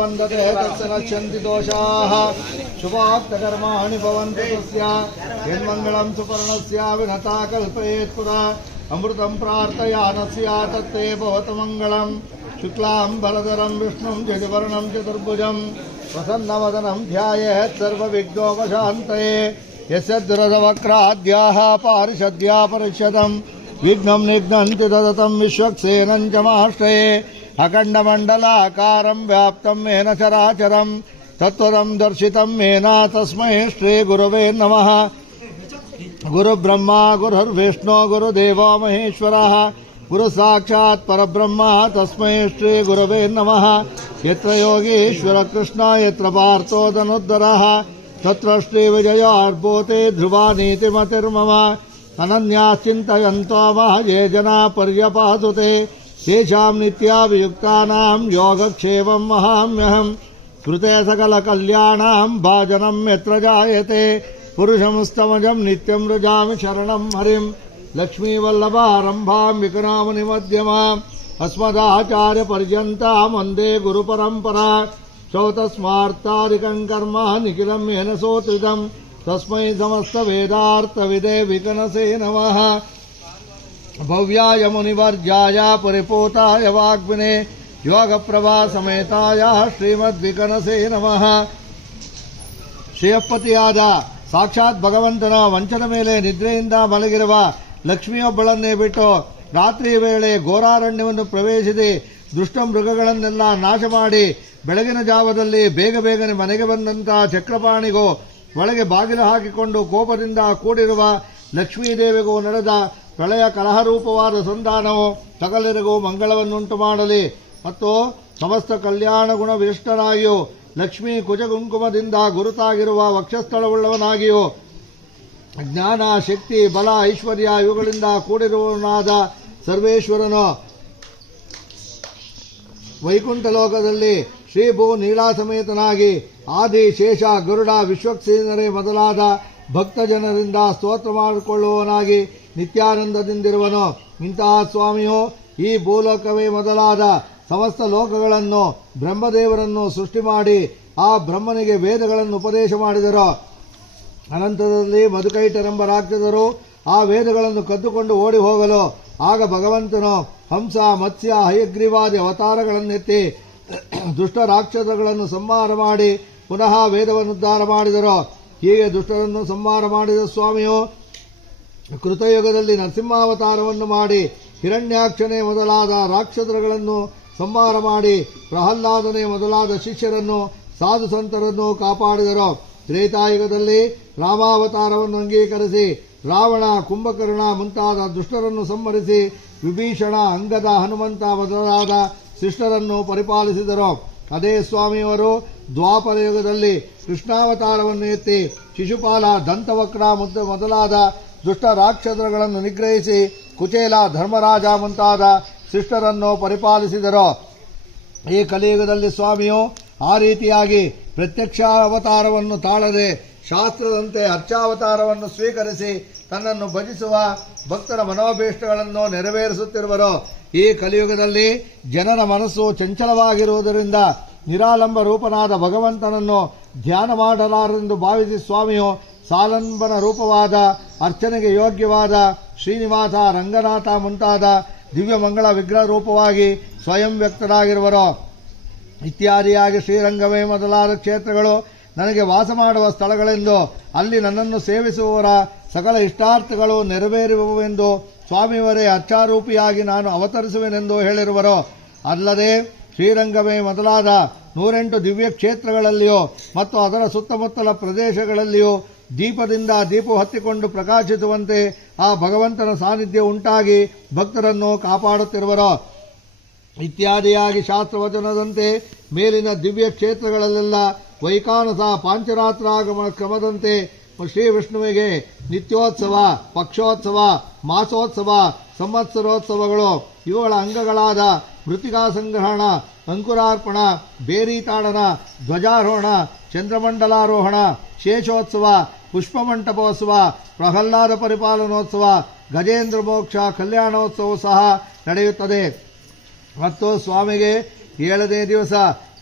वंदते तत्सनश्यन्ति दोषाः शुभाक्तकर्माणि भवन्तु तस्य यन्मङ्गलं सुपर्णस्य विनता कल्पयेत् पुरा अमृतं प्रार्थयानस्य तत्ते भवतु मङ्गलम् शुक्लाम्बरधरं विष्णुं जयवर्णं चतुर्भुजं प्रसन्नवदनं ध्यायेत् सर्वविघ्नोपशान्तये यस्य दुरदवक्राद्याः पारिषद्या परिषदं विघ्नं निघ्नन्ति तदतं विश्वक्सेनं च महाश्रये अखण्डमण्डलाकारं व्याप्तं येन चराचरं तत्त्वं दर्शितं येन तस्मै श्रीगुरवे नमः। गुरुब्रह्मा गुरुर्विष्णु गुरुदेवो महेश्वरः गुरुसाक्षात् परब्रह्म तस्मै श्रीगुरवे नमः। यत्र योगीश्वर कृष्ण यत्र पार्थो धनुर्धरः तत्र श्रीविजयार्भूते ध्रुवा नीतिमतिर्मम अनन्याश्चिन्तयन्तो मह ये जना पर्यपादुते तेषां नित्याभियुक्तानां योगक्षेमं वहाम्यहम्। श्रुते सकलकल्याणां भाजनं यत्र जायते पुरुषमुस्तमजं नित्यं व्रजामि शरणं हरिं। लक्ष्मीवल्लभारम्भां विकरामनिमध्यमाम् अस्मदाचार्यपर्यन्तां वन्दे गुरुपरम्परा। श्रौतस्मार्तादिकं कर्म निखिलं येन सोत्रितं तस्मै समस्तवेदार्थविदे विकनसे नमः। भव्याय मुनिवर्याय परिपूताय वाग्मिने योगप्रभा समेताय ಶ್ರೀಮದ್ವಿಕನಸೇ ನಮಃ। ಶ್ರೀಯಪ್ಪತಿಯಾದ ಸಾಕ್ಷಾತ್ ಭಗವಂತನ ವಂಚದ ಮೇಲೆ ನಿದ್ರೆಯಿಂದ ಮಲಗಿರುವ ಲಕ್ಷ್ಮಿಯೊಬ್ಬಳನ್ನೇ ಬಿಟ್ಟು ರಾತ್ರಿ ವೇಳೆ ಘೋರಾರಣ್ಯವನ್ನು ಪ್ರವೇಶಿಸಿ ದುಷ್ಟ ಮೃಗಗಳನ್ನೆಲ್ಲ ನಾಶ ಮಾಡಿ ಬೆಳಗಿನ ಜಾವದಲ್ಲಿ ಬೇಗ ಬೇಗನೆ ಮನೆಗೆ ಬಂದಂತಹ ಚಕ್ರಪಾಣಿಗೂ ಒಳಗೆ ಬಾಗಿಲು ಹಾಕಿಕೊಂಡು ಕೋಪದಿಂದ ಕೂಡಿರುವ ಲಕ್ಷ್ಮೀದೇವಿಗೂ ನಡೆದ ಪ್ರಳಯ ಕಲಹರೂಪವಾದ ಸಂಧಾನವು ಸಕಲರಿಗೂ ಮಂಗಳವನ್ನುಂಟು ಮಾಡಲಿ ಮತ್ತು ಸಮಸ್ತ ಕಲ್ಯಾಣ ಗುಣ ವಿಶಿಷ್ಟನಾಗಿಯೂ ಲಕ್ಷ್ಮೀ ಕುಜಗುಂಕುಮದಿಂದ ಗುರುತಾಗಿರುವ ವಕ್ಷಸ್ಥಳವುಳ್ಳವನಾಗಿಯೂ ಜ್ಞಾನ ಶಕ್ತಿ ಬಲ ಐಶ್ವರ್ಯ ಇವುಗಳಿಂದ ಕೂಡಿರುವವನಾದ ಸರ್ವೇಶ್ವರನು ವೈಕುಂಠ ಲೋಕದಲ್ಲಿ ಶ್ರೀಭೂ ನೀಳಾ ಸಮೇತನಾಗಿ ಆದಿ ಶೇಷ ಗರುಡ ವಿಶ್ವಕ್ಸೇನರೇ ಮೊದಲಾದ ಭಕ್ತ ಜನರಿಂದ ಸ್ತೋತ್ರ ಮಾಡಿಕೊಳ್ಳುವವನಾಗಿ ನಿತ್ಯಾನಂದದಿಂದಿರುವನು. ಇಂತಹ ಸ್ವಾಮಿಯು ಈ ಭೂಲೋಕವೇ ಮೊದಲಾದ ಸಮಸ್ತ ಲೋಕಗಳನ್ನು ಬ್ರಹ್ಮದೇವರನ್ನು ಸೃಷ್ಟಿ ಮಾಡಿ ಆ ಬ್ರಹ್ಮನಿಗೆ ವೇದಗಳನ್ನು ಉಪದೇಶ ಮಾಡಿದರು. ಅನಂತರದಲ್ಲಿ ಮಧುಕೈಟರೆಂಬ ರಾಕ್ಷಸರು ಆ ವೇದಗಳನ್ನು ಕದ್ದುಕೊಂಡು ಓಡಿ ಹೋಗಲು ಆಗ ಭಗವಂತನು ಹಂಸ ಮತ್ಸ್ಯ ಹಯಗ್ರೀವಾದಿ ಅವತಾರಗಳನ್ನೆತ್ತಿ ದುಷ್ಟ ರಾಕ್ಷಸಗಳನ್ನು ಸಂಹಾರ ಮಾಡಿ ಪುನಃ ವೇದವನ್ನುದ್ಧಾರ ಮಾಡಿದರು. ಹೀಗೆ ದುಷ್ಟರನ್ನು ಸಂಹಾರ ಮಾಡಿದ ಸ್ವಾಮಿಯು ಕೃತಯುಗದಲ್ಲಿ ನರಸಿಂಹಾವತಾರವನ್ನು ಮಾಡಿ ಹಿರಣ್ಯಾಕ್ಷನೇ ಮೊದಲಾದ ರಾಕ್ಷಸರುಗಳನ್ನು ಸಂಹಾರ ಮಾಡಿ ಪ್ರಹ್ಲಾದನೇ ಮೊದಲಾದ ಶಿಷ್ಯರನ್ನು ಸಾಧು ಸಂತರನ್ನು ಕಾಪಾಡಿದರು. ತ್ರೇತಾಯುಗದಲ್ಲಿ ರಾಮಾವತಾರವನ್ನು ಅಂಗೀಕರಿಸಿ ರಾವಣ, ಕುಂಭಕರ್ಣ ಮುಂತಾದ ದುಷ್ಟರನ್ನು ಸಂಹರಿಸಿ ವಿಭೀಷಣ, ಅಂಗದ, ಹನುಮಂತ ಮೊದಲಾದ ಶಿಷ್ಟರನ್ನು ಪರಿಪಾಲಿಸಿದರು. ಅದೇ ಸ್ವಾಮಿಯವರು ದ್ವಾಪರ ಯುಗದಲ್ಲಿ ಕೃಷ್ಣಾವತಾರವನ್ನು ಎತ್ತಿ ಶಿಶುಪಾಲ, ದಂತವಕ್ರ ಮೊದಲಾದ ದುಷ್ಟ ರಾಕ್ಷಸಗಳನ್ನು ನಿಗ್ರಹಿಸಿ ಕುಚೇಲ, ಧರ್ಮರಾಜ ಮುಂತಾದ ಶಿಷ್ಟರನ್ನು ಪರಿಪಾಲಿಸಿದರು. ಈ ಕಲಿಯುಗದಲ್ಲಿ ಸ್ವಾಮಿಯು ಆ ರೀತಿಯಾಗಿ ಪ್ರತ್ಯಕ್ಷ ಅವತಾರವನ್ನು ತಾಳದೆ ಶಾಸ್ತ್ರದಂತೆ ಅರ್ಚಾವತಾರವನ್ನು ಸ್ವೀಕರಿಸಿ ತನ್ನನ್ನು ಭಜಿಸುವ ಭಕ್ತರ ಮನೋಭೀಷ್ಟಗಳನ್ನು ನೆರವೇರಿಸುತ್ತಿರುವರು. ಈ ಕಲಿಯುಗದಲ್ಲಿ ಜನರ ಮನಸ್ಸು ಚಂಚಲವಾಗಿರುವುದರಿಂದ ನಿರಾಲಂಬ ರೂಪನಾದ ಭಗವಂತನನ್ನು ಧ್ಯಾನ ಮಾಡಲಾರೆಂದು ಭಾವಿಸಿ ಸ್ವಾಮಿಯು ಸಾಲಂಬನ ರೂಪವಾದ ಅರ್ಚನೆಗೆ ಯೋಗ್ಯವಾದ ಶ್ರೀನಿವಾಸ, ರಂಗನಾಥ ಮುಂತಾದ ದಿವ್ಯ ಮಂಗಳ ವಿಗ್ರಹ ರೂಪವಾಗಿ ಸ್ವಯಂ ವ್ಯಕ್ತರಾಗಿರುವರು. ಇತ್ಯಾದಿಯಾಗಿ ಶ್ರೀರಂಗವೇ ಮೊದಲಾದ ಕ್ಷೇತ್ರಗಳು ನನಗೆ ವಾಸ ಮಾಡುವ ಸ್ಥಳಗಳೆಂದು ಅಲ್ಲಿ ನನ್ನನ್ನು ಸೇವಿಸುವವರ ಸಕಲ ಇಷ್ಟಾರ್ಥಗಳು ನೆರವೇರುವುವೆಂದು ಸ್ವಾಮಿಯವರೇ ಅರ್ಚಾರೂಪಿಯಾಗಿ ನಾನು ಅವತರಿಸುವೆನೆಂದು ಹೇಳಿರುವರು. ಅಲ್ಲದೆ ಶ್ರೀರಂಗವೇ ಮೊದಲಾದ 108 ದಿವ್ಯ ಕ್ಷೇತ್ರಗಳಲ್ಲಿಯೂ ಮತ್ತು ಅದರ ಸುತ್ತಮುತ್ತಲ ಪ್ರದೇಶಗಳಲ್ಲಿಯೂ ದೀಪದಿಂದ ದೀಪ ಹತ್ತಿಕೊಂಡು ಪ್ರಕಾಶಿಸುವಂತೆ ಆ ಭಗವಂತನ ಸಾನ್ನಿಧ್ಯ ಉಂಟಾಗಿ ಭಕ್ತರನ್ನು ಕಾಪಾಡುತ್ತಿರುವರು. ಇತ್ಯಾದಿಯಾಗಿ ಶಾಸ್ತ್ರವಚನದಂತೆ ಮೇಲಿನ ದಿವ್ಯ ಕ್ಷೇತ್ರಗಳಲ್ಲೆಲ್ಲ ವೈಖಾನಸ, ಪಾಂಚರಾತ್ರಾಗಮನ ಕ್ರಮದಂತೆ ಶ್ರೀ ವಿಷ್ಣುವಿಗೆ ನಿತ್ಯೋತ್ಸವ, ಪಕ್ಷೋತ್ಸವ, ಮಾಸೋತ್ಸವ, ಸಂವತ್ಸರೋತ್ಸವಗಳು ಇವುಗಳ ಅಂಗಗಳಾದ ಮೃತ್ತಿಕಾ ಸಂಗ್ರಹಣ, ಅಂಕುರಾರ್ಪಣ, ಬೇರೀತಾಡನ, ಧ್ವಜಾರೋಹಣ, ಚಂದ್ರಮಂಡಲಾರೋಹಣ, ಶೇಷೋತ್ಸವ, ಪುಷ್ಪಮಂಟಪೋತ್ಸವ, ಪ್ರಹ್ಲಾದ ಪರಿಪಾಲನೋತ್ಸವ, ಗಜೇಂದ್ರ ಮೋಕ್ಷ ಕಲ್ಯಾಣೋತ್ಸವವು ಸಹ ನಡೆಯುತ್ತದೆ. ಮತ್ತು ಸ್ವಾಮಿಗೆ 7ನೇ ದಿವಸ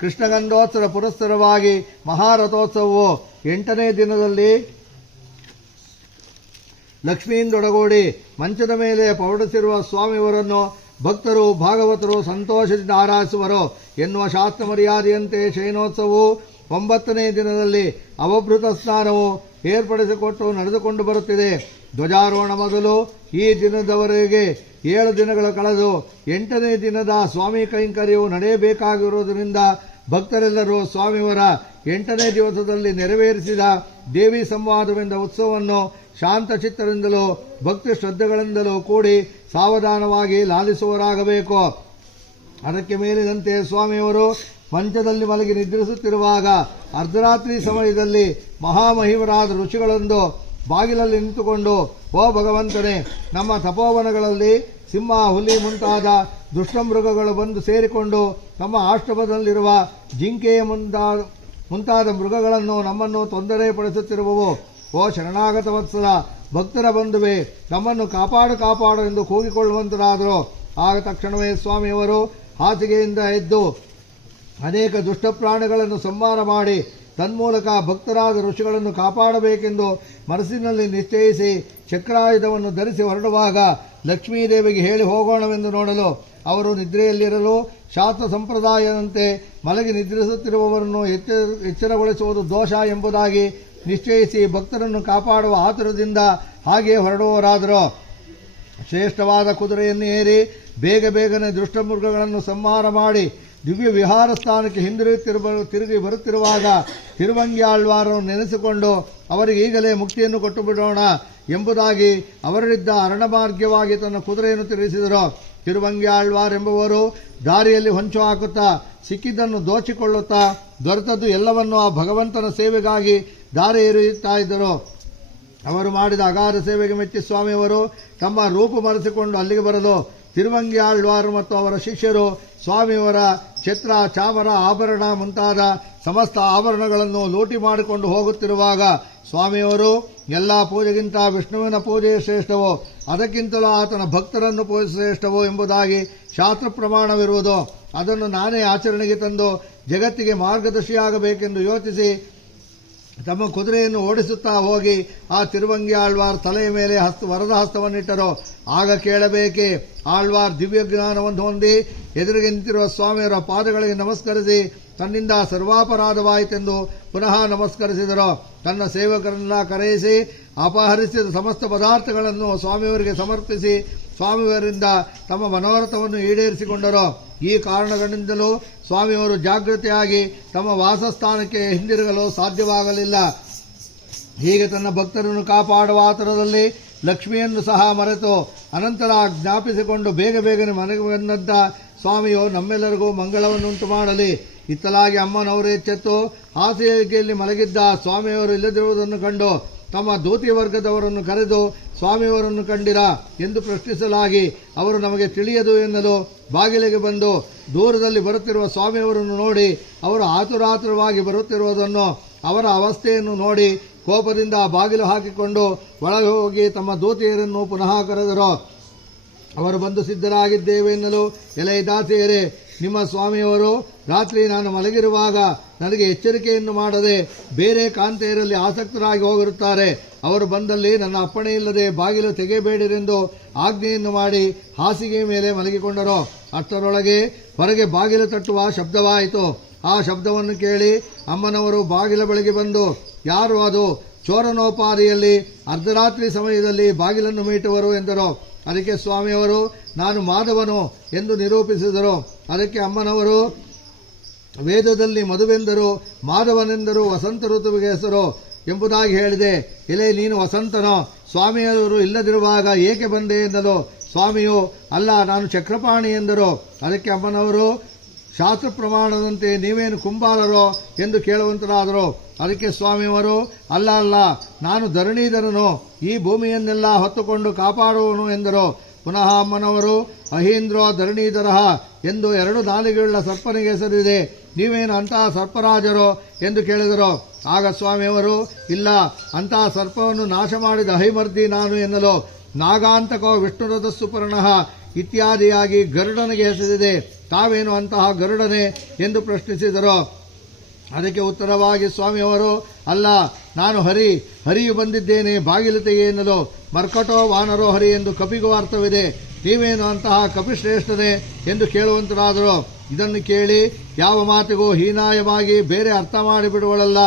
ಕೃಷ್ಣಗಂಧೋತ್ಸವ ಪುರಸ್ಸರವಾಗಿ ಮಹಾರಥೋತ್ಸವವು 8ನೇ ದಿನದಲ್ಲಿ ಲಕ್ಷ್ಮಿಯಿಂದೊಡಗೂಡಿ ಮಂಚದ ಮೇಲೆ ಪವಡಿಸಿರುವ ಸ್ವಾಮಿಯವರನ್ನು ಭಕ್ತರು, ಭಾಗವತರು ಸಂತೋಷದಿಂದ ಆರಾಧಿಸುವರು ಎನ್ನುವ ಶಾಸ್ತ್ರ ಮರ್ಯಾದೆಯಂತೆ ಶಯನೋತ್ಸವವು 9ನೇ ದಿನದಲ್ಲಿ ಅವಭೃತ ಸ್ನಾನವು ಏರ್ಪಡಿಸಿಕೊಟ್ಟು ನಡೆದುಕೊಂಡು ಬರುತ್ತಿದೆ. ಧ್ವಜಾರೋಹಣ ಮೊದಲು ಈ ದಿನದವರೆಗೆ 7 ದಿನಗಳು ಕಳೆದು 8ನೇ ದಿನದ ಸ್ವಾಮಿ ಕೈಂಕರ್ಯವು ನಡೆಯಬೇಕಾಗಿರುವುದರಿಂದ ಭಕ್ತರೆಲ್ಲರೂ ಸ್ವಾಮಿಯವರ 8ನೇ ದಿವಸದಲ್ಲಿ ನೆರವೇರಿಸಿದ ದೇವಿ ಸಂವಾದವೆಂದ ಉತ್ಸವವನ್ನು ಶಾಂತಚಿತ್ತರಿಂದಲೂ ಭಕ್ತಿ ಶ್ರದ್ಧೆಗಳಿಂದಲೂ ಕೂಡಿ ಸಾವಧಾನವಾಗಿ ಲಾಲಿಸುವರಾಗಬೇಕು. ಅದಕ್ಕೆ ಮೇಲಿನಂತೆ ಸ್ವಾಮಿಯವರು ಮಂಚದಲ್ಲಿ ಮಲಗಿ ನಿದ್ರಿಸುತ್ತಿರುವಾಗ ಅರ್ಧರಾತ್ರಿ ಸಮಯದಲ್ಲಿ ಮಹಾಮಹಿಮರಾದ ಋಷಿಗಳೊಂದು ಬಾಗಿಲಲ್ಲಿ ನಿಂತುಕೊಂಡು, ಓ ಭಗವಂತನೇ, ನಮ್ಮ ತಪೋವನಗಳಲ್ಲಿ ಸಿಂಹ, ಹುಲಿ ಮುಂತಾದ ದುಷ್ಟಮೃಗಗಳು ಬಂದು ಸೇರಿಕೊಂಡು ತಮ್ಮ ಆಶ್ರಮದಲ್ಲಿರುವ ಜಿಂಕೆಯ ಮುಂತಾದ ಮೃಗಗಳನ್ನು ನಮ್ಮನ್ನು ತೊಂದರೆಪಡಿಸುತ್ತಿರುವವು. ಓ ಶರಣಾಗತ ವತ್ಸಲ, ಭಕ್ತರ ಬಂಧುವೆ, ನಮ್ಮನ್ನು ಕಾಪಾಡು ಎಂದು ಕೂಗಿಕೊಳ್ಳುವಂತರಾದರು. ಆಗ ತಕ್ಷಣವೇ ಸ್ವಾಮಿಯವರು ಹಾಸಿಗೆಯಿಂದ ಎದ್ದು ಅನೇಕ ದುಷ್ಟ ಪ್ರಾಣಿಗಳನ್ನು ಸಂಹಾರ ಮಾಡಿ ತನ್ಮೂಲಕ ಭಕ್ತರಾದ ಋಷಿಗಳನ್ನು ಕಾಪಾಡಬೇಕೆಂದು ಮನಸ್ಸಿನಲ್ಲಿ ನಿಶ್ಚಯಿಸಿ ಚಕ್ರಾಯುಧವನ್ನು ಧರಿಸಿ ಹೊರಡುವಾಗ ಲಕ್ಷ್ಮೀದೇವಿಗೆ ಹೇಳಿ ಹೋಗೋಣವೆಂದು ನೋಡಲು ಅವರು ನಿದ್ರೆಯಲ್ಲಿರಲು ಶಾಸ್ತ್ರ ಸಂಪ್ರದಾಯದಂತೆ ಮಲಗಿ ನಿದ್ರಿಸುತ್ತಿರುವವರನ್ನು ಎಚ್ಚರಗೊಳಿಸುವುದು ದೋಷ ಎಂಬುದಾಗಿ ನಿಶ್ಚಯಿಸಿ ಭಕ್ತರನ್ನು ಕಾಪಾಡುವ ಆತುರದಿಂದ ಹಾಗೆಯೇ ಹೊರಡುವವರಾದರು. ಶ್ರೇಷ್ಠವಾದ ಕುದುರೆಯನ್ನು ಏರಿ ಬೇಗನೆ ದುಷ್ಟಮೃಗಗಳನ್ನು ಸಂಹಾರ ಮಾಡಿ ದಿವ್ಯ ವಿಹಾರ ಸ್ಥಾನಕ್ಕೆ ತಿರುಗಿ ಬರುತ್ತಿರುವಾಗ ತಿರುವಂಗಿಯಾಳ್ವಾರನ್ನು ನೆನೆಸಿಕೊಂಡು ಅವರಿಗೆ ಈಗಲೇ ಮುಕ್ತಿಯನ್ನು ಕೊಟ್ಟು ಬಿಡೋಣ ಎಂಬುದಾಗಿ ಅವರಿದ್ದ ಅರಣಮಾರ್ಗವಾಗಿ ತನ್ನ ಕುದುರೆಯನ್ನು ತಿರುಗಿಸಿದರು. ತಿರುವಂಗಿಯಾಳ್ವಾರ್ ಎಂಬುವರು ದಾರಿಯಲ್ಲಿ ಹೊಂಚು ಹಾಕುತ್ತಾ ಸಿಕ್ಕಿದ್ದನ್ನು ದೋಚಿಕೊಳ್ಳುತ್ತಾ ದೊರೆತದ್ದು ಎಲ್ಲವನ್ನೂ ಆ ಭಗವಂತನ ಸೇವೆಗಾಗಿ ದಾರಿ ಎರೆಯುತ್ತಾ ಇದ್ದರು. ಅವರು ಮಾಡಿದ ಅಗಾಧ ಸೇವೆಗೆ ಮೆಚ್ಚಿ ಸ್ವಾಮಿಯವರು ತಮ್ಮ ರೂಪ ಮರೆಸಿಕೊಂಡು ಅಲ್ಲಿಗೆ ಬರಲು ತಿರುವಂಗಿಯಾಳ್ವಾರ್ ಮತ್ತು ಅವರ ಶಿಷ್ಯರು ಸ್ವಾಮಿಯವರ ಛತ್ರ, ಚಾಮರ, ಆಭರಣ ಮುಂತಾದ ಸಮಸ್ತ ಆಭರಣಗಳನ್ನು ಲೂಟಿ ಮಾಡಿಕೊಂಡು ಹೋಗುತ್ತಿರುವಾಗ ಸ್ವಾಮಿಯವರು ಎಲ್ಲ ಪೂಜೆಗಿಂತ ವಿಷ್ಣುವಿನ ಪೂಜೆ ಶ್ರೇಷ್ಠವೋ, ಅದಕ್ಕಿಂತಲೂ ಆತನ ಭಕ್ತರನ್ನು ಪೂಜೆ ಶ್ರೇಷ್ಠವೋ ಎಂಬುದಾಗಿ ಶಾಸ್ತ್ರ ಪ್ರಮಾಣವಿರುವುದು. ಅದನ್ನು ನಾನೇ ಆಚರಣೆಗೆ ತಂದು ಜಗತ್ತಿಗೆ ಮಾರ್ಗದರ್ಶಿಯಾಗಬೇಕೆಂದು ಯೋಚಿಸಿ ತಮ್ಮ ಕುದುರೆಯನ್ನು ಓಡಿಸುತ್ತಾ ಹೋಗಿ ಆ ತಿರುವಂಗಿ ಆಳ್ವಾರ್ ತಲೆಯ ಮೇಲೆ ವರದ ಹಸ್ತವನ್ನಿಟ್ಟರು. ಆಗ ಕೇಳಬೇಕೆ, ಆಳ್ವಾರ್ ದಿವ್ಯ ಜ್ಞಾನವನ್ನು ಹೊಂದಿ ಎದುರಿಗೆ ನಿಂತಿರುವ ಸ್ವಾಮಿಯವರ ಪಾದಗಳಿಗೆ ನಮಸ್ಕರಿಸಿ ತನ್ನಿಂದ ಸರ್ವಾಪರಾಧವಾಯಿತೆಂದು ಪುನಃ ನಮಸ್ಕರಿಸಿದರು. ತನ್ನ ಸೇವಕರನ್ನ ಕರೆಯಿಸಿ ಅಪಹರಿಸಿದ ಸಮಸ್ತ ಪದಾರ್ಥಗಳನ್ನು ಸ್ವಾಮಿಯವರಿಗೆ ಸಮರ್ಪಿಸಿ ಸ್ವಾಮಿಯವರಿಂದ ತಮ್ಮ ಮನೋರಥವನ್ನು ಈಡೇರಿಸಿಕೊಂಡರು. ಈ ಕಾರಣಗಳಿಂದಲೂ ಸ್ವಾಮಿಯವರು ಜಾಗೃತಿಯಾಗಿ ತಮ್ಮ ವಾಸಸ್ಥಾನಕ್ಕೆ ಹಿಂದಿರುಗಲು ಸಾಧ್ಯವಾಗಲಿಲ್ಲ. ಹೀಗೆ ತನ್ನ ಭಕ್ತರನ್ನು ಕಾಪಾಡುವ ಆತರದಲ್ಲಿ ಲಕ್ಷ್ಮಿಯನ್ನು ಸಹ ಮರೆತು ಅನಂತರ ಜ್ಞಾಪಿಸಿಕೊಂಡು ಬೇಗನೆ ಮನೆಗೆ ಬಂದಂತ ಸ್ವಾಮಿಯು ನಮ್ಮೆಲ್ಲರಿಗೂ ಮಂಗಳವನ್ನುಂಟು ಮಾಡಲಿ. ಇತ್ತಲಾಗಿ ಅಮ್ಮನವರು ಎಚ್ಚೆತ್ತು ಹಾಸಿಗೆಯಲ್ಲಿ ಮಲಗಿದ್ದ ಸ್ವಾಮಿಯವರು ಇಲ್ಲದಿರುವುದನ್ನು ಕಂಡು ತಮ್ಮ ದೂತಿ ವರ್ಗದವರನ್ನು ಕರೆದು ಸ್ವಾಮಿಯವರನ್ನು ಕಂಡಿರಾ ಎಂದು ಪ್ರಶ್ನಿಸಲಾಗಿ ಅವರು ನಮಗೆ ತಿಳಿಯದು ಎನ್ನಲು ಬಾಗಿಲಿಗೆ ಬಂದು ದೂರದಲ್ಲಿ ಬರುತ್ತಿರುವ ಸ್ವಾಮಿಯವರನ್ನು ನೋಡಿ ಅವರು ಆತುರಾತುರವಾಗಿ ಬರುತ್ತಿರುವುದನ್ನು ಅವರ ಅವಸ್ಥೆಯನ್ನು ನೋಡಿ ಕೋಪದಿಂದ ಬಾಗಿಲು ಹಾಕಿಕೊಂಡು ಒಳಗೆ ಹೋಗಿ ತಮ್ಮ ದೂತಿಯರನ್ನು ಪುನಃ ಕರೆದರು. ಅವರು ಬಂದು ಸಿದ್ಧರಾಗಿದ್ದೇವೆ ಎನ್ನಲು, ಎಲೆ ದಾಸಿಯರೇ, ನಿಮ್ಮ ಸ್ವಾಮಿಯವರು ರಾತ್ರಿ ನಾನು ಮಲಗಿರುವಾಗ ನನಗೆ ಎಚ್ಚರಿಕೆಯನ್ನು ಮಾಡದೆ ಬೇರೆ ಕಾಂತೆಯರಲ್ಲಿ ಆಸಕ್ತರಾಗಿ ಹೋಗಿರುತ್ತಾರೆ. ಅವರು ಬಂದಲ್ಲಿ ನನ್ನ ಅಪ್ಪಣೆ ಇಲ್ಲದೆ ಬಾಗಿಲು ತೆಗೆಯಬೇಡಿರೆಂದು ಆಜ್ಞೆಯನ್ನು ಮಾಡಿ ಹಾಸಿಗೆ ಮೇಲೆ ಮಲಗಿಕೊಂಡರು. ಅಷ್ಟರೊಳಗೆ ಹೊರಗೆ ಬಾಗಿಲು ತಟ್ಟುವ ಶಬ್ದವಾಯಿತು. ಆ ಶಬ್ದವನ್ನು ಕೇಳಿ ಅಮ್ಮನವರು ಬಾಗಿಲ ಬಳಿಗೆ ಬಂದು, ಯಾರು ಅದು? ಚೋರನೋಪಾದಿಯಲ್ಲಿ ಅರ್ಧರಾತ್ರಿ ಸಮಯದಲ್ಲಿ ಬಾಗಿಲನ್ನು ಮೀಟುವರು ಎಂದರು. ಅದಕ್ಕೆ ಸ್ವಾಮಿಯವರು, ನಾನು ಮಾಧವನು ಎಂದು ನಿರೂಪಿಸಿದರು. ಅದಕ್ಕೆ ಅಮ್ಮನವರು, ವೇದದಲ್ಲಿ ಮಧುವೆಂದರು, ಮಾಧವನೆಂದರು ವಸಂತ ಋತುವಿಗೆ ಹೆಸರು ಎಂಬುದಾಗಿ ಹೇಳಿದೆ. ಎಲೆ, ನೀನು ವಸಂತನೋ? ಸ್ವಾಮಿಯವರು ಇಲ್ಲದಿರುವಾಗ ಏಕೆ ಬಂದೆ ಎನ್ನಲು ಸ್ವಾಮಿಯು, ಅಲ್ಲ, ನಾನು ಚಕ್ರಪಾಣಿ ಎಂದರು. ಅದಕ್ಕೆ ಅಮ್ಮನವರು, ಶಾಸ್ತ್ರ ಪ್ರಮಾಣದಂತೆ ನೀವೇನು ಕುಂಬಾರರೋ ಎಂದು ಕೇಳುವಂತರಾದರು. ಅದಕ್ಕೆ ಸ್ವಾಮಿಯವರು, ಅಲ್ಲ, ನಾನು ಧರಣೀಧರನು, ಈ ಭೂಮಿಯನ್ನೆಲ್ಲ ಹೊತ್ತುಕೊಂಡು ಕಾಪಾಡುವನು ಎಂದರು. ಪುನಃ ಅಮ್ಮನವರು, ಅಹೀಂದ್ರೋ ಧರಣೀಧರ ಎಂದು 2 ನಾಲಿಗೆಯುಳ್ಳ ಸರ್ಪನಿಗೆ ಹೆಸರಿದೆ, ನೀವೇನು ಅಂತಹ ಸರ್ಪರಾಜರೋ ಎಂದು ಕೇಳಿದರು. ಆಗ ಸ್ವಾಮಿಯವರು, ಇಲ್ಲ, ಅಂತಹ ಸರ್ಪವನ್ನು ನಾಶ ಮಾಡಿದ ಅಹಿಮರ್ದಿ ನಾನು ಎನ್ನಲು, ನಾಗಾಂತಕೋ ವಿಷ್ಣುರಥ ಸುಪರ್ಣಃ ಇತ್ಯಾದಿಯಾಗಿ ಗರುಡನಿಗೆ ಹೆಸರಿದೆ, ತಾವೇನು ಅಂತಹ ಗರುಡನೆ ಎಂದು ಪ್ರಶ್ನಿಸಿದರು. ಅದಕ್ಕೆ ಉತ್ತರವಾಗಿ ಸ್ವಾಮಿಯವರು, ಅಲ್ಲ, ನಾನು ಹರಿಯು ಬಂದಿದ್ದೇನೆ, ಬಾಗಿಲು ತೆಗೆ ಎನ್ನಲು, ಮರ್ಕಟೋ ವಾನರೋ ಹರಿ ಎಂದು ಕಪಿಗೂ ಅರ್ಥವಿದೆ, ನೀವೇನು ಅಂತಹ ಕಪಿಶ್ರೇಷ್ಠನೆ ಎಂದು ಕೇಳುವಂತರಾದರು. ಇದನ್ನು ಕೇಳಿ ಯಾವ ಮಾತಿಗೂ ಹೀನಾಯವಾಗಿ ಬೇರೆ ಅರ್ಥ ಮಾಡಿಬಿಡುವಳಲ್ಲ,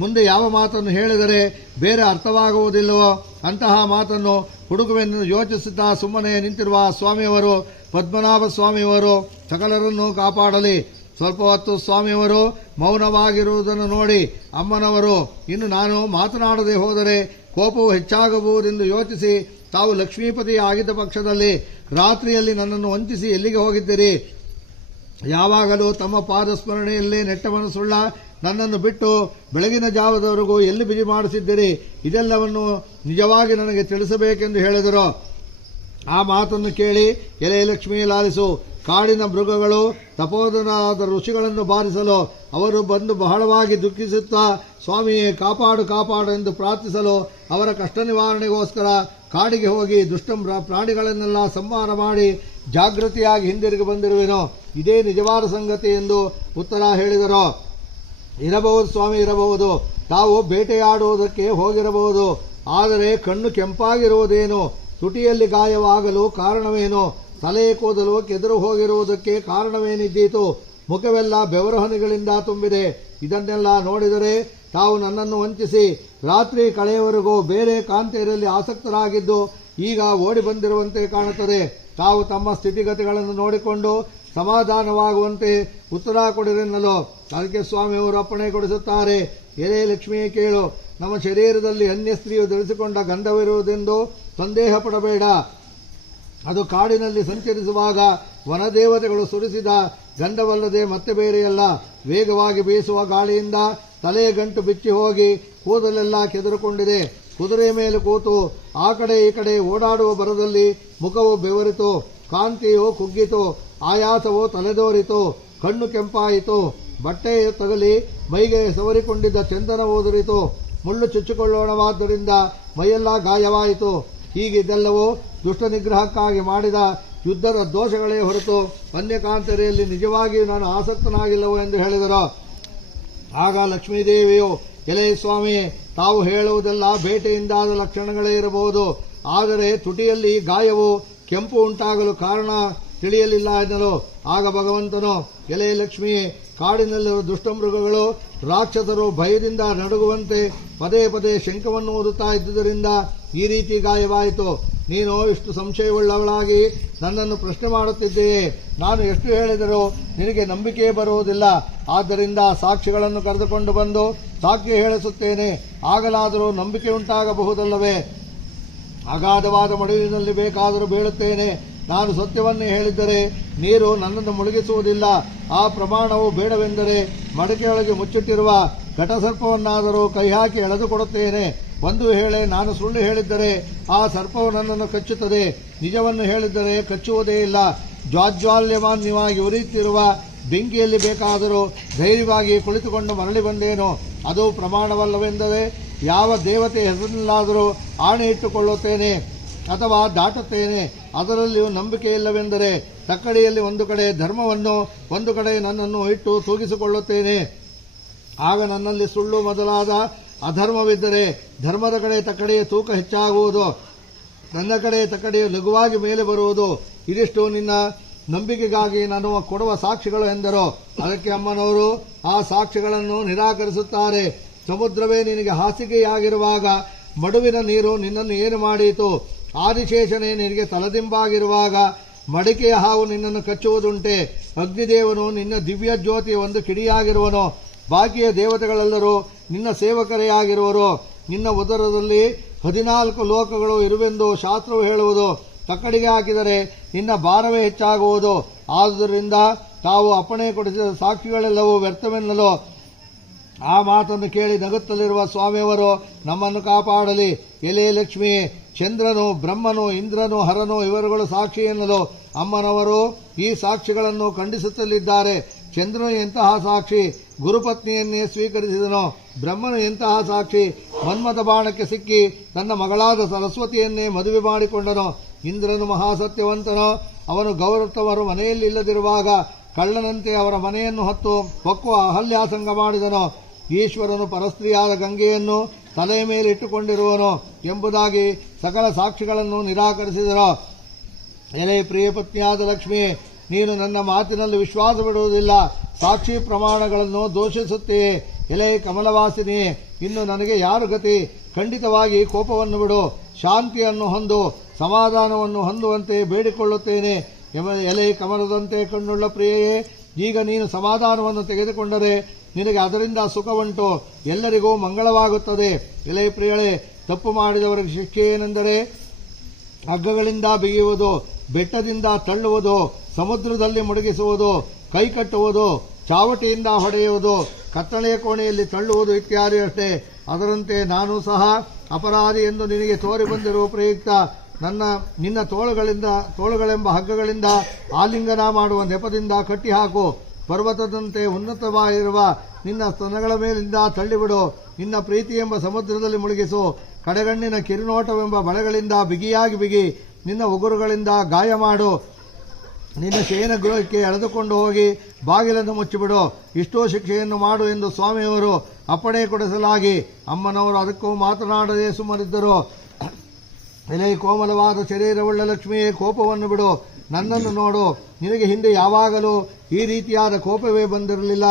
ಮುಂದೆ ಯಾವ ಮಾತನ್ನು ಹೇಳಿದರೆ ಬೇರೆ ಅರ್ಥವಾಗುವುದಿಲ್ಲವೋ ಅಂತಹ ಮಾತನ್ನು ಹುಡುಕುವೆಂದು ಯೋಚಿಸುತ್ತಾ ಸುಮ್ಮನೆ ನಿಂತಿರುವ ಸ್ವಾಮಿಯವರು, ಪದ್ಮನಾಭ ಸ್ವಾಮಿಯವರು ಸಕಲರನ್ನು ಕಾಪಾಡಲಿ. ಸ್ವಲ್ಪ ಹೊತ್ತು ಸ್ವಾಮಿಯವರು ಮೌನವಾಗಿರುವುದನ್ನು ನೋಡಿ ಅಮ್ಮನವರು, ಇನ್ನು ನಾನು ಮಾತನಾಡದೆ ಹೋದರೆ ಕೋಪವು ಹೆಚ್ಚಾಗಬಹುದೆಂದು ಯೋಚಿಸಿ, ತಾವು ಲಕ್ಷ್ಮೀಪತಿ ಆಗಿದ್ದ ಪಕ್ಷದಲ್ಲಿ ರಾತ್ರಿಯಲ್ಲಿ ನನ್ನನ್ನು ವಂಚಿಸಿ ಎಲ್ಲಿಗೆ ಹೋಗಿದ್ದೀರಿ? ಯಾವಾಗಲೂ ತಮ್ಮ ಪಾದಸ್ಮರಣೆಯಲ್ಲೇ ನೆಟ್ಟ ಮನಸ್ಸುಳ್ಳ ನನ್ನನ್ನು ಬಿಟ್ಟು ಬೆಳಗಿನ ಜಾವದವರೆಗೂ ಎಲ್ಲಿ ಬಿಜಿ ಮಾಡಿಸಿದ್ದೀರಿ? ಇದೆಲ್ಲವನ್ನು ನಿಜವಾಗಿ ನನಗೆ ತಿಳಿಸಬೇಕೆಂದು ಹೇಳಿದರು. ಆ ಮಾತನ್ನು ಕೇಳಿ, ಎಲೆ ಲಕ್ಷ್ಮೀ ಲಾಲಿಸು, ಕಾಡಿನ ಮೃಗಗಳು ತಪೋಧನಾದ ಋಷಿಗಳನ್ನು ಬಾರಿಸಲು ಅವರು ಬಂದು ಬಹಳವಾಗಿ ದುಃಖಿಸುತ್ತಾ ಸ್ವಾಮಿಯೇ ಕಾಪಾಡು ಎಂದು ಪ್ರಾರ್ಥಿಸಲು ಅವರ ಕಷ್ಟ ನಿವಾರಣೆಗೋಸ್ಕರ ಕಾಡಿಗೆ ಹೋಗಿ ದುಷ್ಟ ಪ್ರಾಣಿಗಳನ್ನೆಲ್ಲ ಸಂಹಾರ ಮಾಡಿ ಜಾಗೃತಿಯಾಗಿ ಹಿಂದಿರುಗಿ ಬಂದಿರುವೆನು. ಇದೇ ನಿಜವಾದ ಸಂಗತಿ ಎಂದು ಉತ್ತರ ಹೇಳಿದರು. ಇರಬಹುದು ಸ್ವಾಮಿ, ಇರಬಹುದು. ತಾವು ಬೇಟೆಯಾಡುವುದಕ್ಕೆ ಹೋಗಿರಬಹುದು. ಆದರೆ ಕಣ್ಣು ಕೆಂಪಾಗಿರುವುದೇನು? ತುಟಿಯಲ್ಲಿ ಗಾಯವಾಗಲು ಕಾರಣವೇನು? ತಲೆ ಕೂದಲು ಕೆದರು ಹೋಗಿರುವುದಕ್ಕೆ ಕಾರಣವೇನಿದ್ದೀತು? ಮುಖವೆಲ್ಲ ಬೆವರು ಹನಿಗಳಿಂದ ತುಂಬಿದೆ. ಇದನ್ನೆಲ್ಲ ನೋಡಿದರೆ ತಾವು ನನ್ನನ್ನು ವಂಚಿಸಿ ರಾತ್ರಿ ಕಳೆಯವರೆಗೂ ಬೇರೆ ಕಾಂತೆಯರಲ್ಲಿ ಆಸಕ್ತರಾಗಿದ್ದು ಈಗ ಓಡಿ ಬಂದಿರುವಂತೆ ಕಾಣುತ್ತದೆ. ತಾವು ತಮ್ಮ ಸ್ಥಿತಿಗತಿಗಳನ್ನು ನೋಡಿಕೊಂಡು ಸಮಾಧಾನವಾಗುವಂತೆ ಉತ್ತರ ಕೊಡಿರೆನ್ನಲು ಅದಕ್ಕೆ ಸ್ವಾಮಿಯವರು ಅಪ್ಪಣೆ ಕೊಡಿಸುತ್ತಾರೆ. ಎಲೆ ಲಕ್ಷ್ಮಿಯೇ ಕೇಳು, ನಮ್ಮ ಶರೀರದಲ್ಲಿ ಅನ್ಯ ಸ್ತ್ರೀಯು ಧರಿಸಿಕೊಂಡ ಗಂಧವಿರುವುದೆಂದು ಸಂದೇಹ ಪಡಬೇಡ. ಅದು ಕಾಡಿನಲ್ಲಿ ಸಂಚರಿಸುವಾಗ ವನದೇವತೆಗಳು ಸುರಿಸಿದ ಗಂಧವಲ್ಲದೆ ಮತ್ತೆ ಬೇರೆಯಲ್ಲ. ವೇಗವಾಗಿ ಬೀಸುವ ಗಾಳಿಯಿಂದ ತಲೆಯ ಗಂಟು ಬಿಚ್ಚಿ ಹೋಗಿ ಕೂದಲೆಲ್ಲ ಕೆದರುಕೊಂಡಿದೆ. ಕುದುರೆ ಮೇಲೆ ಕೂತು ಆ ಕಡೆ ಈ ಕಡೆ ಓಡಾಡುವ ಬರದಲ್ಲಿ ಮುಖವು ಬೆವರಿತು, ಕಾಂತಿಯು ಕುಗ್ಗಿತು, ಆಯಾಸವು ತಲೆದೋರಿತು, ಕಣ್ಣು ಕೆಂಪಾಯಿತು, ಬಟ್ಟೆ ತಗಲಿ ಮೈಗೆ ಸವರಿಕೊಂಡಿದ್ದ ಚಂದನ ಉದುರಿತು, ಮುಳ್ಳು ಚುಚ್ಚಿಕೊಳ್ಳೋಣವಾದ್ದರಿಂದ ಮೈಯೆಲ್ಲ ಗಾಯವಾಯಿತು. ಹೀಗಿದೆಲ್ಲವೂ ದುಷ್ಟ ನಿಗ್ರಹಕ್ಕಾಗಿ ಮಾಡಿದ ಯುದ್ಧದ ದೋಷಗಳೇ ಹೊರತು ಅನ್ಯಕಾಂತರೆಯಲ್ಲಿ ನಿಜವಾಗಿಯೂ ನಾನು ಆಸಕ್ತನಾಗಿಲ್ಲವೋ ಎಂದು ಹೇಳಿದರು. ಆಗ ಲಕ್ಷ್ಮೀದೇವಿಯು, ಎಲೆ ಸ್ವಾಮಿ, ತಾವು ಹೇಳುವುದೆಲ್ಲ ಬೇಟೆಯಿಂದಾದ ಲಕ್ಷಣಗಳೇ ಇರಬಹುದು. ಆದರೆ ತುಟಿಯಲ್ಲಿ ಗಾಯವು ಕೆಂಪು ಉಂಟಾಗಲು ಕಾರಣ ತಿಳಿಯಲಿಲ್ಲ ಎನ್ನಲು. ಆಗ ಭಗವಂತನು, ಎಲೆ ಲಕ್ಷ್ಮಿ, ಕಾಡಿನಲ್ಲಿರುವ ದುಷ್ಟಮೃಗಗಳು ರಾಕ್ಷಸರು ಭಯದಿಂದ ನಡುಗುವಂತೆ ಪದೇ ಪದೇ ಶಂಖವನ್ನು ಊದುತ್ತಾ ಇದ್ದುದರಿಂದ ಈ ರೀತಿ ಗಾಯವಾಯಿತು. ನೀನು ಇಷ್ಟು ಸಂಶಯವುಳ್ಳವಳಾಗಿ ನನ್ನನ್ನು ಪ್ರಶ್ನೆ ಮಾಡುತ್ತಿದ್ದೀಯೇ. ನಾನು ಎಷ್ಟು ಹೇಳಿದರೂ ನಿನಗೆ ನಂಬಿಕೆ ಬರುವುದಿಲ್ಲ. ಆದ್ದರಿಂದ ಸಾಕ್ಷಿಗಳನ್ನು ಕರೆದುಕೊಂಡು ಬಂದು ಸಾಕ್ಷಿ ಹೇಳಿಸುತ್ತೇನೆ. ಆಗಲಾದರೂ ನಂಬಿಕೆ ಉಂಟಾಗಬಹುದಲ್ಲವೇ? ಅಗಾಧವಾದ ಮಡುವಿನಲ್ಲಿ ಬೇಕಾದರೂ ಬೀಳುತ್ತೇನೆ. ನಾನು ಸತ್ಯವನ್ನೇ ಹೇಳಿದ್ದರೆ ನೀರು ನನ್ನನ್ನು ಮುಳುಗಿಸುವುದಿಲ್ಲ. ಆ ಪ್ರಮಾಣವು ಬೇಡವೆಂದರೆ ಮಡಕೆಯೊಳಗೆ ಮುಚ್ಚಿಟ್ಟಿರುವ ಘಟಸರ್ಪವನ್ನಾದರೂ ಕೈ ಹಾಕಿ ಎಳೆದುಕೊಡುತ್ತೇನೆ. ಒಂದು ವೇಳೆ ನಾನು ಸುಳ್ಳು ಹೇಳಿದ್ದರೆ ಆ ಸರ್ಪವು ನನ್ನನ್ನು ಕಚ್ಚುತ್ತದೆ. ನಿಜವನ್ನು ಹೇಳಿದ್ದರೆ ಕಚ್ಚುವುದೇ ಇಲ್ಲ. ಜ್ವಾಜ್ವಾಲ್ಯಮಾನ್ಯವಾಗಿ ಉರಿಯುತ್ತಿರುವ ಬೆಂಕಿಯಲ್ಲಿ ಬೇಕಾದರೂ ಧೈರ್ಯವಾಗಿ ಕುಳಿತುಕೊಂಡು ಮರಳಿ ಬಂದೇನು. ಅದು ಪ್ರಮಾಣವಲ್ಲವೆಂದರೆ ಯಾವ ದೇವತೆ ಹೆಸರಿನಲ್ಲಾದರೂ ಆಣೆ ಇಟ್ಟುಕೊಳ್ಳುತ್ತೇನೆ ಅಥವಾ ದಾಟುತ್ತೇನೆ. ಅದರಲ್ಲಿಯೂ ನಂಬಿಕೆ ಇಲ್ಲವೆಂದರೆ ತಕ್ಕಡಿಯಲ್ಲಿ ಒಂದು ಕಡೆ ಧರ್ಮವನ್ನು ಒಂದು ಕಡೆ ನನ್ನನ್ನು ಇಟ್ಟು ತೂಗಿಸಿಕೊಳ್ಳುತ್ತೇನೆ. ಆಗ ನನ್ನಲ್ಲಿ ಸುಳ್ಳು ಮೊದಲಾದ ಅಧರ್ಮವಿದ್ದರೆ ಧರ್ಮದ ಕಡೆ ತಕ್ಕಡಿಯ ತೂಕ ಹೆಚ್ಚಾಗುವುದು, ನನ್ನ ಕಡೆ ತಕ್ಕಡಿಯ ಲಘುವಾಗಿ ಮೇಲೆ ಬರುವುದು. ಇದಿಷ್ಟು ನಿನ್ನ ನಂಬಿಕೆಗಾಗಿ ನಾನು ಕೊಡುವ ಸಾಕ್ಷಿಗಳು ಎಂದರು. ಅದಕ್ಕೆ ಅಮ್ಮನವರು ಆ ಸಾಕ್ಷಿಗಳನ್ನು ನಿರಾಕರಿಸುತ್ತಾರೆ. ಸಮುದ್ರವೇ ನಿನಗೆ ಹಾಸಿಗೆಯಾಗಿರುವಾಗ ಮಡುವಿನ ನೀರು ನಿನ್ನನ್ನು ಏನು ಮಾಡೀತು? ಆದಿಶೇಷನೇ ನಿನಗೆ ತಲದಿಂಬಾಗಿರುವಾಗ ಮಡಿಕೆಯ ಹಾವು ನಿನ್ನನ್ನು ಕಚ್ಚುವುದುಂಟೆ? ಅಗ್ನಿದೇವನು ನಿನ್ನ ದಿವ್ಯ ಜ್ಯೋತಿಯ ಒಂದು ಕಿಡಿಯಾಗಿರುವನು. ಬಾಕಿಯ ದೇವತೆಗಳೆಲ್ಲರೂ ನಿನ್ನ ಸೇವಕರೇ ಆಗಿರುವರು. ನಿನ್ನ ಉದರದಲ್ಲಿ 14 ಲೋಕಗಳು ಇರುವೆಂದು ಶಾಸ್ತ್ರವು ಹೇಳುವುದು. ತಕ್ಕಡಿಗೆ ಹಾಕಿದರೆ ನಿನ್ನ ಭಾರವೇ ಹೆಚ್ಚಾಗುವುದು. ಆದುದರಿಂದ ತಾವು ಅಪ್ಪಣೆ ಕೊಡಿಸಿದ ಸಾಕ್ಷಿಗಳೆಲ್ಲವೂ ವ್ಯರ್ಥವೆನ್ನಲು ಆ ಮಾತನ್ನು ಕೇಳಿ ನಗುತ್ತಲಿರುವ ಸ್ವಾಮಿಯವರು ನಮ್ಮನ್ನು ಕಾಪಾಡಲಿ. ಎಲೆ ಲಕ್ಷ್ಮಿ, ಚಂದ್ರನು, ಬ್ರಹ್ಮನು, ಇಂದ್ರನು, ಹರನು ಇವರುಗಳು ಸಾಕ್ಷಿ ಎನ್ನಲು ಅಮ್ಮನವರು ಈ ಸಾಕ್ಷಿಗಳನ್ನು ಖಂಡಿಸುತ್ತಲಿದ್ದಾರೆ. ಚಂದ್ರನು ಎಂತಹ ಸಾಕ್ಷಿ? ಗುರುಪತ್ನಿಯನ್ನೇ ಸ್ವೀಕರಿಸಿದನು. ಬ್ರಹ್ಮನು ಎಂತಹ ಸಾಕ್ಷಿ? ಮನ್ಮಥ ಬಾಣಕ್ಕೆ ಸಿಕ್ಕಿ ತನ್ನ ಮಗಳಾದ ಸರಸ್ವತಿಯನ್ನೇ ಮದುವೆ ಮಾಡಿಕೊಂಡನು. ಇಂದ್ರನು ಮಹಾಸತ್ಯವಂತನು. ಅವನು ಗೌರವವರು ಮನೆಯಲ್ಲಿಲ್ಲದಿರುವಾಗ ಕಳ್ಳನಂತೆ ಅವರ ಮನೆಯನ್ನು ಹೊತ್ತು ಹೊಕ್ಕುವ ಅಹಲ್ಯಾಸಂಗ ಮಾಡಿದನು. ಈಶ್ವರನು ಪರಸ್ತ್ರೀಯಾದ ಗಂಗೆಯನ್ನು ತಲೆಯ ಮೇಲೆ ಇಟ್ಟುಕೊಂಡಿರುವನು ಎಂಬುದಾಗಿ ಸಕಲ ಸಾಕ್ಷಿಗಳನ್ನು ನಿರಾಕರಿಸಿದರು. ಎಲೆ ಪ್ರಿಯ ಪತ್ನಿಯಾದ ಲಕ್ಷ್ಮಿ, ನೀನು ನನ್ನ ಮಾತಿನಲ್ಲಿ ವಿಶ್ವಾಸ ಬಿಡುವುದಿಲ್ಲ. ಸಾಕ್ಷಿ ಪ್ರಮಾಣಗಳನ್ನು ದೋಷಿಸುತ್ತೆಯೇ? ಎಲೆ ಕಮಲವಾಸಿನಿ, ಇನ್ನು ನನಗೆ ಯಾರು ಗತಿ? ಖಂಡಿತವಾಗಿ ಕೋಪವನ್ನು ಬಿಡು, ಶಾಂತಿಯನ್ನು ಹೊಂದು, ಸಮಾಧಾನವನ್ನು ಹೊಂದುವಂತೆ ಬೇಡಿಕೊಳ್ಳುತ್ತೇನೆ. ಎಲೆ ಕಮಲದಂತೆ ಕಣ್ಣುಳ್ಳ ಪ್ರಿಯೆಯೇ, ಈಗ ನೀನು ಸಮಾಧಾನವನ್ನು ತೆಗೆದುಕೊಂಡರೆ ನಿನಗೆ ಅದರಿಂದ ಸುಖವುಂಟು, ಎಲ್ಲರಿಗೂ ಮಂಗಳವಾಗುತ್ತದೆ. ಎಲೆ ಪ್ರಿಯಳೆ, ತಪ್ಪು ಮಾಡಿದವರಿಗೆ ಶಿಕ್ಷೆ ಏನೆಂದರೆ ಹಗ್ಗಗಳಿಂದ ಬಿಗಿಯುವುದು, ಬೆಟ್ಟದಿಂದ ತಳ್ಳುವುದು, ಸಮುದ್ರದಲ್ಲಿ ಮುಳುಗಿಸುವುದು, ಕೈ ಕಟ್ಟುವುದು, ಚಾವಟಿಯಿಂದ ಹೊಡೆಯುವುದು, ಕತ್ತಳೆಯ ಕೋಣೆಯಲ್ಲಿ ತಳ್ಳುವುದು ಇತ್ಯಾದಿ ಅಷ್ಟೇ. ಅದರಂತೆ ನಾನು ಸಹ ಅಪರಾಧಿ ಎಂದು ನಿನಗೆ ತೋರಿ ಬಂದಿರುವ ಪ್ರಯುಕ್ತ ನಿನ್ನ ತೋಳುಗಳೆಂಬ ಹಗ್ಗಗಳಿಂದ ಆಲಿಂಗನ ಮಾಡುವ ನೆಪದಿಂದ ಕಟ್ಟಿಹಾಕು. ಪರ್ವತದಂತೆ ಉನ್ನತವಾಗಿರುವ ನಿನ್ನ ಸ್ತನಗಳ ಮೇಲಿಂದ ತಳ್ಳಿಬಿಡು. ನಿನ್ನ ಪ್ರೀತಿ ಎಂಬ ಸಮುದ್ರದಲ್ಲಿ ಮುಳುಗಿಸು. ಕಡೆಗಣ್ಣಿನ ಕಿರುನೋಟವೆಂಬ ಬಳೆಗಳಿಂದ ಬಿಗಿಯಾಗಿ ಬಿಗಿ. ನಿನ್ನ ಉಗುರುಗಳಿಂದ ಗಾಯ ಮಾಡು. ನಿನ್ನ ಶಯನ ಗೃಹಕ್ಕೆ ಎಳೆದುಕೊಂಡು ಹೋಗಿ ಬಾಗಿಲನ್ನು ಮುಚ್ಚಿಬಿಡು. ಇಷ್ಟೋ ಶಿಕ್ಷೆಯನ್ನು ಮಾಡು ಎಂದು ಸ್ವಾಮಿಯವರು ಅಪ್ಪಣೆ ಕೊಡಿಸಲಾಗಿ ಅಮ್ಮನವರು ಅದಕ್ಕೂ ಮಾತನಾಡದೆ ಸುಮ್ಮನಿದ್ದರು. ಎಲೆ ಕೋಮಲವಾದ ಶರೀರವುಳ್ಳ ಲಕ್ಷ್ಮಿಯೇ, ಕೋಪವನ್ನು ಬಿಡು. ನನ್ನನ್ನು ನೋಡು. ನಿನಗೆ ಹಿಂದೆ ಯಾವಾಗಲೂ ಈ ರೀತಿಯಾದ ಕೋಪವೇ ಬಂದಿರಲಿಲ್ಲ.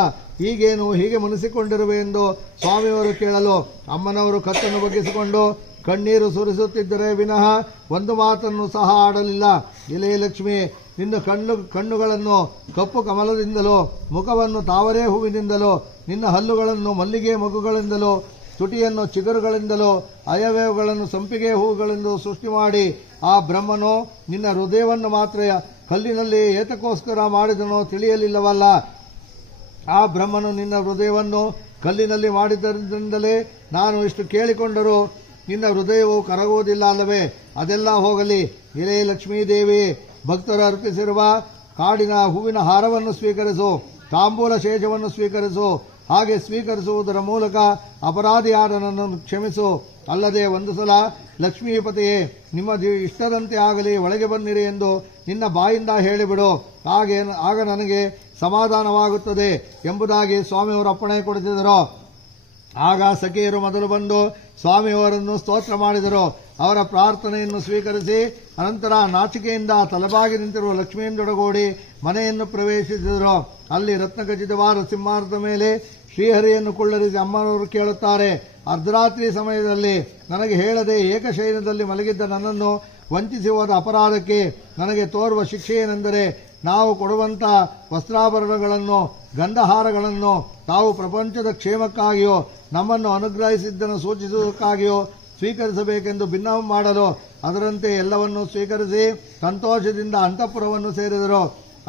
ಈಗೇನು ಹೀಗೆ ಮುನಿಸಿಕೊಂಡಿರುವೆ ಎಂದು ಸ್ವಾಮಿಯವರು ಕೇಳಲು ಅಮ್ಮನವರು ಕತ್ತನ್ನು ಬಗ್ಗಿಸಿಕೊಂಡು ಕಣ್ಣೀರು ಸುರಿಸುತ್ತಿದ್ದರೆ ವಿನಃ ಒಂದು ಮಾತನ್ನು ಸಹ ಆಡಲಿಲ್ಲ. ಎಲೆ ಲಕ್ಷ್ಮಿ, ನಿನ್ನ ಕಣ್ಣುಗಳನ್ನು ಕಪ್ಪು ಕಮಲದಿಂದಲೋ, ಮುಖವನ್ನು ತಾವರೆ ಹೂವಿನಿಂದಲೋ, ನಿನ್ನ ಹಲ್ಲುಗಳನ್ನು ಮಲ್ಲಿಗೆ ಮಗುಗಳಿಂದಲೋ, ತುಟಿಯನ್ನು ಚಿಗುರುಗಳಿಂದಲೋ, ಅವಯವಗಳನ್ನು ಸಂಪಿಗೆ ಹೂವುಗಳಿಂದ ಸೃಷ್ಟಿ ಮಾಡಿ ಆ ಬ್ರಹ್ಮನು ನಿನ್ನ ಹೃದಯವನ್ನು ಮಾತ್ರ ಕಲ್ಲಿನಲ್ಲಿ ಏತಕ್ಕೋಸ್ಕರ ಮಾಡಿದನೋ ತಿಳಿಯಲಿಲ್ಲವಲ್ಲ. ಆ ಬ್ರಹ್ಮನು ನಿನ್ನ ಹೃದಯವನ್ನು ಕಲ್ಲಿನಲ್ಲಿ ಮಾಡಿದ್ದರಿಂದಲೇ ನಾನು ಇಷ್ಟು ಕೇಳಿಕೊಂಡರೂ ನಿನ್ನ ಹೃದಯವು ಕರಗುವುದಿಲ್ಲ ಅಲ್ಲವೇ? ಅದೆಲ್ಲ ಹೋಗಲಿ. ಎಲೆ ಲಕ್ಷ್ಮೀದೇವಿ, ಭಕ್ತರು ಅರ್ಪಿಸಿರುವ ಕಾಡಿನ ಹೂವಿನ ಹಾರವನ್ನು ಸ್ವೀಕರಿಸು. ತಾಂಬೂಲ ಶೇಷವನ್ನು ಸ್ವೀಕರಿಸು. ಹಾಗೆ ಸ್ವೀಕರಿಸುವುದರ ಮೂಲಕ ಅಪರಾಧಿಯಾದ ನನ್ನನ್ನು ಕ್ಷಮಿಸು. ಅಲ್ಲದೆ ಒಂದು ಸಲ ಲಕ್ಷ್ಮೀಪತಿಯೇ, ನಿಮ್ಮ ಇಷ್ಟದಂತೆ ಆಗಲಿ, ಒಳಗೆ ಬನ್ನಿರಿ ಎಂದು ನಿನ್ನ ಬಾಯಿಂದ ಹೇಳಿಬಿಡು. ಆಗ ನನಗೆ ಸಮಾಧಾನವಾಗುತ್ತದೆ ಎಂಬುದಾಗಿ ಸ್ವಾಮಿಯವರು ಅಪ್ಪಣೆ ಕೊಡಿಸಿದರು. ಆಗ ಸಖಿಯರು ಮೊದಲು ಬಂದು ಸ್ವಾಮಿಯವರನ್ನು ಸ್ತೋತ್ರ ಮಾಡಿದರು. ಅವರ ಪ್ರಾರ್ಥನೆಯನ್ನು ಸ್ವೀಕರಿಸಿ ಅನಂತರ ನಾಚಿಕೆಯಿಂದ ತಲೆಬಾಗಿ ನಿಂತಿರುವ ಲಕ್ಷ್ಮಿಯೊಂದೊಡಗೂಡಿ ಮನೆಯನ್ನು ಪ್ರವೇಶಿಸಿದರು. ಅಲ್ಲಿ ರತ್ನಖಚಿತವಾದ ಸಿಂಹಾಸನದ ಮೇಲೆ ಶ್ರೀಹರಿಯನ್ನು ಕುಳ್ಳರಿಸಿ ಅಮ್ಮನವರು ಕೇಳುತ್ತಾರೆ, ಅರ್ಧರಾತ್ರಿ ಸಮಯದಲ್ಲಿ ನನಗೆ ಹೇಳದೆ ಏಕಶಯನದಲ್ಲಿ ಮಲಗಿದ್ದ ನನ್ನನ್ನು ವಂಚಿಸಿ ಹೋದ ಅಪರಾಧಕ್ಕೆ ನನಗೆ ತೋರುವ ಶಿಕ್ಷೆ ಏನೆಂದರೆ ನಾವು ಕೊಡುವಂಥ ವಸ್ತ್ರಾಭರಣಗಳನ್ನು ಗಂಧಹಾರಗಳನ್ನು ತಾವು ಪ್ರಪಂಚದ ಕ್ಷೇಮಕ್ಕಾಗಿಯೋ ನಮ್ಮನ್ನು ಅನುಗ್ರಹಿಸಿದ್ದನ್ನು ಸೂಚಿಸುವುದಕ್ಕಾಗಿಯೋ ಸ್ವೀಕರಿಸಬೇಕೆಂದು ಭಿನ್ನ ಮಾಡಲು ಅದರಂತೆ ಎಲ್ಲವನ್ನೂ ಸ್ವೀಕರಿಸಿ ಸಂತೋಷದಿಂದ ಅಂತಃಪುರವನ್ನು ಸೇರಿದರು.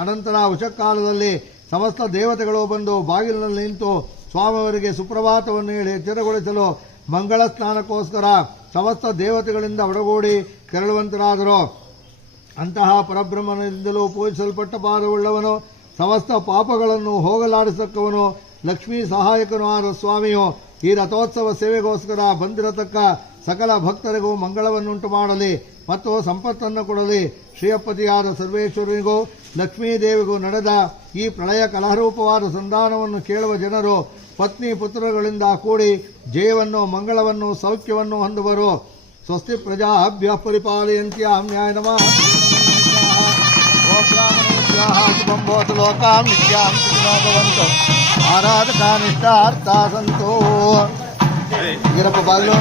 ಅನಂತರ ಉಷಕಾಲದಲ್ಲಿ ಸಮಸ್ತ ದೇವತೆಗಳು ಬಂದು ಬಾಗಿಲಿನಲ್ಲಿ ನಿಂತು ಸ್ವಾಮಿಯವರಿಗೆ ಸುಪ್ರಭಾತವನ್ನು ಹೇಳಿ ಎಚ್ಚರಗೊಳಿಸಲು ಮಂಗಳ ಸ್ನಾನಕ್ಕೋಸ್ಕರ ಸಮಸ್ತ ದೇವತೆಗಳಿಂದ ಒಡಗೂಡಿ ಕೆರಳುವಂತರಾದರು. ಅಂತಹ ಪರಬ್ರಹ್ಮನಿಂದಲೂ ಪೂಜಿಸಲ್ಪಟ್ಟ ಪಾದವುಳ್ಳವನು ಸಮಸ್ತ ಪಾಪಗಳನ್ನು ಹೋಗಲಾಡಿಸಕ್ಕವನು ಲಕ್ಷ್ಮೀ ಸಹಾಯಕನು ಆದ ಸ್ವಾಮಿಯು ಈ ರಥೋತ್ಸವ ಸೇವೆಗೋಸ್ಕರ ಬಂದಿರತಕ್ಕ ಸಕಲ ಭಕ್ತರಿಗೂ ಮಂಗಳವನ್ನುಂಟು ಮಾಡಲಿ ಮತ್ತು ಸಂಪತ್ತನ್ನು ಕೊಡಲಿ. ಶ್ರೀಯಪ್ಪತಿಯಾದ ಸರ್ವೇಶ್ವರನಿಗೂ ಲಕ್ಷ್ಮೀದೇವಿಗೂ ನಡೆದ ಈ ಪ್ರಳಯ ಕಲಹರೂಪವಾದ ಸಂಧಾನವನ್ನು ಕೇಳುವ ಜನರು ಪತ್ನಿ ಪುತ್ರಗಳಿಂದ ಕೂಡಿ ಜಯವನ್ನು ಮಂಗಳವನ್ನು ಸೌಖ್ಯವನ್ನು ಹೊಂದುವರು. ಸ್ವಸ್ತಿ ಪ್ರಜಾಭ್ಯ ಪರಿಪಾಲಯಂತ್ಯಾಂ ನ್ಯಾಯನಮಃ ಶುಭಂ ಭವತು ಲೋಕಾಂ ನಿತ್ಯಾಂ ಸುಖಿನೋ ಭವಂತು ಆರಾಧಕಾನಿಷ್ಠಾರ್ಥಾ ಸಂತೋ. ಗಿರಪ್ಪ ಬಾಗಿಲು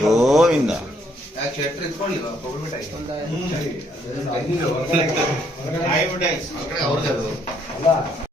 ಗೋವಿಂದ ಅವ್ರದ್ದು